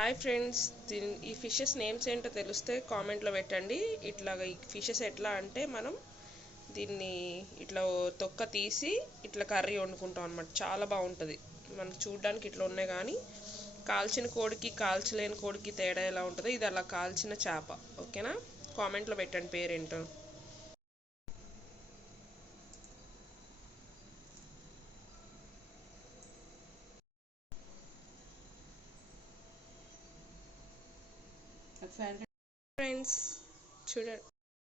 Hi friends, ఈ fishes names ఏంటో తెలిస్తే కామెంట్లో పెట్టండి. ఇట్లాగా ఈ ఫిషెస్ ఎట్లా అంటే మనం దీన్ని ఇట్లా తొక్క తీసి ఇట్లా కర్రీ వండుకుంటాం అనమాట. చాలా బాగుంటుంది. మనకు చూడడానికి ఇట్లా ఉన్నాయి కానీ కాల్చిన కోడికి కాల్చలేని కోడికి తేడా ఎలా ఉంటుందో ఇది అలా కాల్చిన చేప. ఓకేనా? కామెంట్లో పెట్టండి పేరేంటో. ఫ్రెండ్స్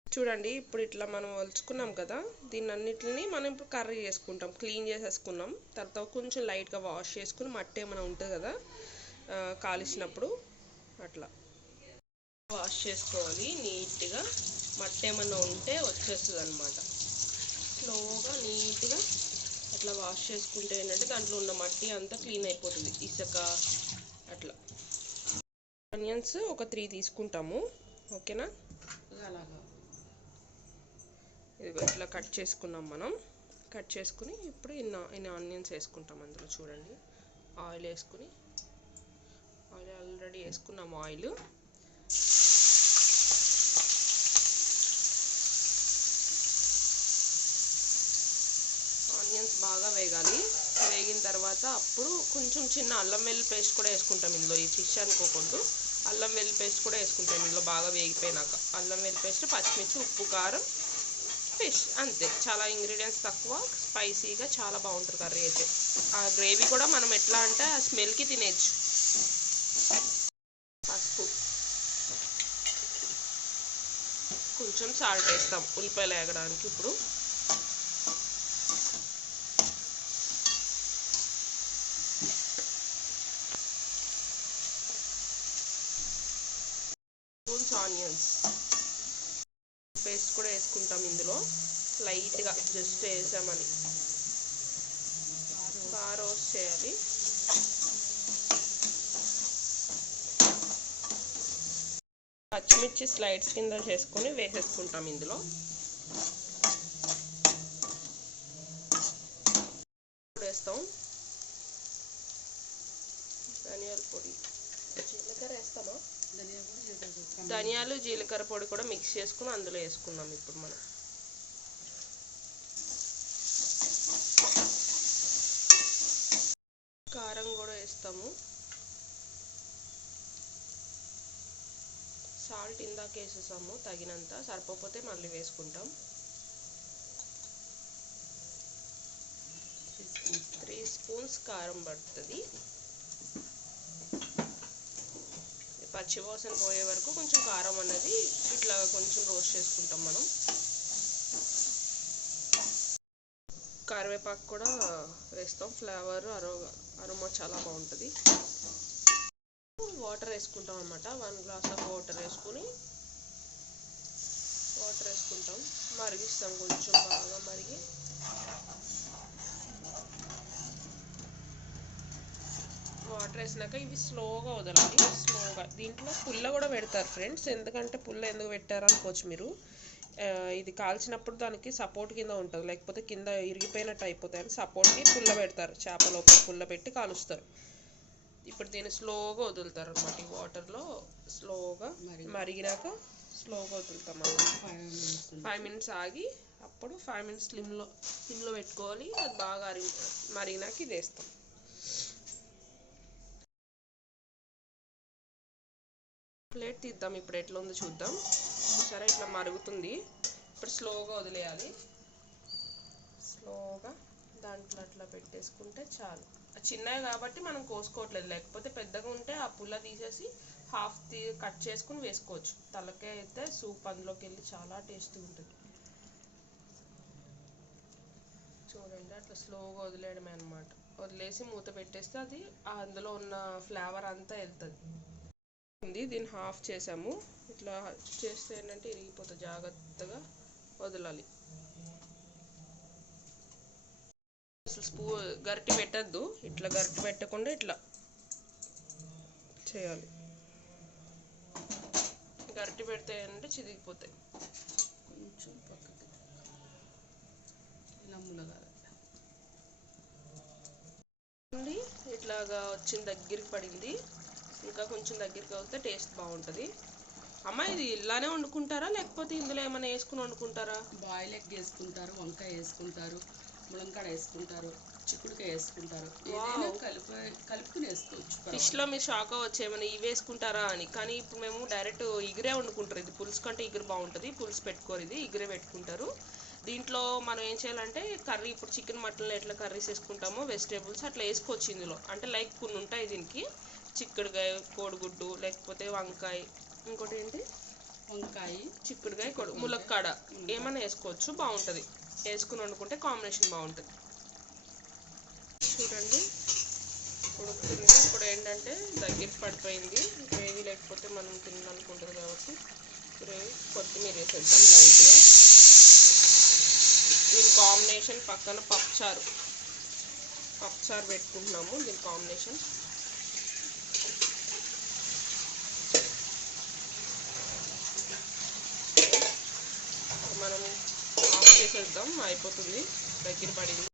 చూడండి, ఇప్పుడు ఇట్లా మనం వలుచుకున్నాం కదా, దీన్ని అన్నిటిని మనం ఇప్పుడు కర్రీ చేసుకుంటాం. క్లీన్ చేసేసుకున్నాం. తర్వాత కొంచెం లైట్గా వాష్ చేసుకుని మట్టి ఏమైనా ఉంటుంది కదా కాల్చినప్పుడు అట్లా వాష్ చేసుకోవాలి నీట్గా. మట్టి ఏమన్నా ఉంటే వచ్చేస్తుంది అనమాట. స్లోగా నీట్గా అట్లా వాష్ చేసుకుంటే ఏంటంటే దాంట్లో ఉన్న మట్టి అంతా క్లీన్ అయిపోతుంది. ఇసుక అట్లా. ఆనియన్స్ ఒక 3 తీసుకుంటాము. ఓకేనా? ఇది ఇట్లా కట్ చేసుకున్నాం మనం. కట్ చేసుకుని ఇప్పుడు ఇన్ని ఆనియన్స్ వేసుకుంటాం అందులో. చూడండి, ఆయిల్ వేసుకుని, ఆయిల్ ఆల్రెడీ వేసుకున్నాము. ఆయిల్ ఆనియన్స్ బాగా వేగాలి. వేగిన తర్వాత అప్పుడు కొంచెం చిన్న అల్లం వెల్లుల్లి పేస్ట్ కూడా వేసుకుంటాం ఇందులో. ఈ ఫిష్ అనుకోకుండా అల్లం వెల్లుల్లి పేస్ట్ కూడా వేసుకుంటాం ఇందులో. బాగా వేగిపోయినాక అల్లం వెల్లుల్లి పేస్ట్, పచ్చిమిర్చి, ఉప్పు, కారం, ఫిష్, అంతే. చాలా ఇంగ్రీడియంట్స్ తక్కువ, స్పైసీగా చాలా బాగుంటుంది కర్రీ అయితే. ఆ గ్రేవీ కూడా మనం ఎట్లా అంటే ఆ స్మెల్కి తినేయచ్చు. పసుపు, కొంచెం సాల్ట్ వేస్తాం ఉల్లిపాయలు వేగడానికి. ఇప్పుడు ఆనియన్స్ పేస్ట్ కూడా వేసుకుంటాం ఇందులో. లైట్గా జస్ట్ వేసామని బాగా రోస్ట్ చేయాలి. పచ్చిమిర్చి స్లైడ్స్ కింద చేసుకొని వేసేసుకుంటాం ఇందులో. వేస్తాం ధనియాల పొడి, జీలకర్ర వేస్తామా? ధనియాలు జీలకర్ర పొడి కూడా మిక్స్ చేసుకుని అందులో వేసుకున్నాం. ఇప్పుడు మనం కారం కూడా వేస్తాము. సాల్ట్ ఇందాక వేసేసాము తగినంత, సరిపోతే మళ్ళీ వేసుకుంటాం. 3 స్పూన్స్ కారం పడుతుంది. పచ్చివాసన పోయే వరకు కొంచెం కారం అన్నది ఇట్లా కొంచెం రోస్ట్ చేసుకుంటాం మనం. కరివేపాకు కూడా వేస్తాం. ఫ్లేవర్ అరోమా చాలా బాగుంటుంది. వాటర్ వేసుకుంటాం అన్నమాట. 1 గ్లాస్ ఆఫ్ వాటర్ వేసుకుని మరిగిస్తాం. కొంచెం బాగా మరిగి వాటర్ వేసినాక ఇవి స్లోగా వదలాలి. స్లోగా. దీంట్లో పుల్ల కూడా పెడతారు ఫ్రెండ్స్. ఎందుకంటే పుల్ల ఎందుకు పెట్టారు అనుకోవచ్చు మీరు. ఇది కాల్చినప్పుడు దానికి సపోర్ట్ కింద ఉంటుంది, లేకపోతే కింద ఇరిగిపోయినట్టు అయిపోతాయని సపోర్ట్కి పుల్ల పెడతారు. చేప లోపల పుల్ల పెట్టి కాలుస్తారు. ఇప్పుడు దీన్ని స్లోగా వదులుతారు అన్నమాట. ఈ వాటర్లో స్లోగా మరిగినాక స్లోగా వదులుతాం అన్నమాట. 5 minutes ఆగి అప్పుడు 5 minutes స్లిమ్లో పెట్టుకోవాలి. అది బాగా మరిగినాక ఇది వేస్తాం. ప్లేట్ తీద్దాం. ఇప్పుడు ఎట్లా ఉందో చూద్దాం. సరే, ఇట్లా మరుగుతుంది. ఇప్పుడు స్లోగా వదిలేయాలి. స్లోగా దాంట్లో అట్లా పెట్టేసుకుంటే చాలు. చిన్నవి కాబట్టి మనం కోసుకోవట్లేదు, లేకపోతే పెద్దగా ఉంటే ఆ పుల్ల తీసేసి హాఫ్ కట్ చేసుకుని వేసుకోవచ్చు. తలకాయ అయితే సూప్ అందులోకి వెళ్ళి చాలా టేస్టీగా ఉంటుంది. చూడండి, అట్లా స్లోగా వదిలేయడమే అనమాట. వదిలేసి మూత పెట్టేస్తే అది అందులో ఉన్న ఫ్లేవర్ అంతా వెళ్తుంది. దీన్ని హాఫ్ చేసాము. ఇట్లా చేస్తే ఏంటంటే ఇరిగిపోతుంది. జాగ్రత్తగా వదలాలి. అసలు గరిటె పెట్టద్దు. ఇట్లా గరిటె పెట్టకుండా ఇట్లా చేయాలి. గరిటె పెడితే ఏంటంటే చిరిగిపోతాయి. కొంచెం పక్కకి ఇట్లాగా వచ్చిన దగ్గరికి పడింది. ఇంకా కొంచెం దగ్గరికి అవుతే టేస్ట్ బాగుంటుంది. అమ్మ ఇది ఇలానే వండుకుంటారా లేకపోతే ఇందులో ఏమైనా వేసుకుని వండుకుంటారా? బాయిల్ ఎగ్ వేసుకుంటారు, వంకాయ వేసుకుంటారు, ములంకాడ వేసుకుంటారు, చిక్కుడుకాయ వేసుకుంటారు. ఏదైనా కలుపుకుని వేసుకోవచ్చు. ఫిష్లో మీరు షాక్ అవ్వచ్చు ఏమైనా ఇవి వేసుకుంటారా అని, కానీ ఇప్పుడు మేము డైరెక్ట్ ఇగురే వండుకుంటారు. ఇది పులుసు కంటే ఇగురు బాగుంటుంది, పులుసు పెట్టుకోరు, ఇది ఇగురే పెట్టుకుంటారు. దీంట్లో మనం ఏం చేయాలంటే కర్రీ ఇప్పుడు చికెన్ మటన్లో ఎట్లా కర్రీస్ వేసుకుంటామో వెజిటేబుల్స్ అట్లా వేసుకోవచ్చు ఇందులో. అంటే లైక్ కొన్ని ఉంటాయి దీనికి, చిక్కుడుకాయ, కోడిగుడ్డు, లేకపోతే వంకాయ, ఇంకోటి ఏంటి వంకాయ, చిక్కుడుకాయ, ములక్కాడ ఏమైనా వేసుకోవచ్చు, బాగుంటుంది. వేసుకుని వండుకుంటే కాంబినేషన్ బాగుంటుంది. చూడండి ఉడుకుతుంది. ఇప్పుడు ఏంటంటే దగ్గరికి పడిపోయింది గ్రేవీ, లేకపోతే మనం తినాలనుకుంటుంది కాబట్టి గ్రేవీ. కొత్తిమీర వేసేద్దాం లైట్గా. దీని కాంబినేషన్ పక్కన పప్పుచారు పెట్టుకుంటున్నాము. దీని కాంబినేషన్ మనం ఆఫ్ చేసేద్దాం, అయిపోతుంది, దగ్గర పడింది.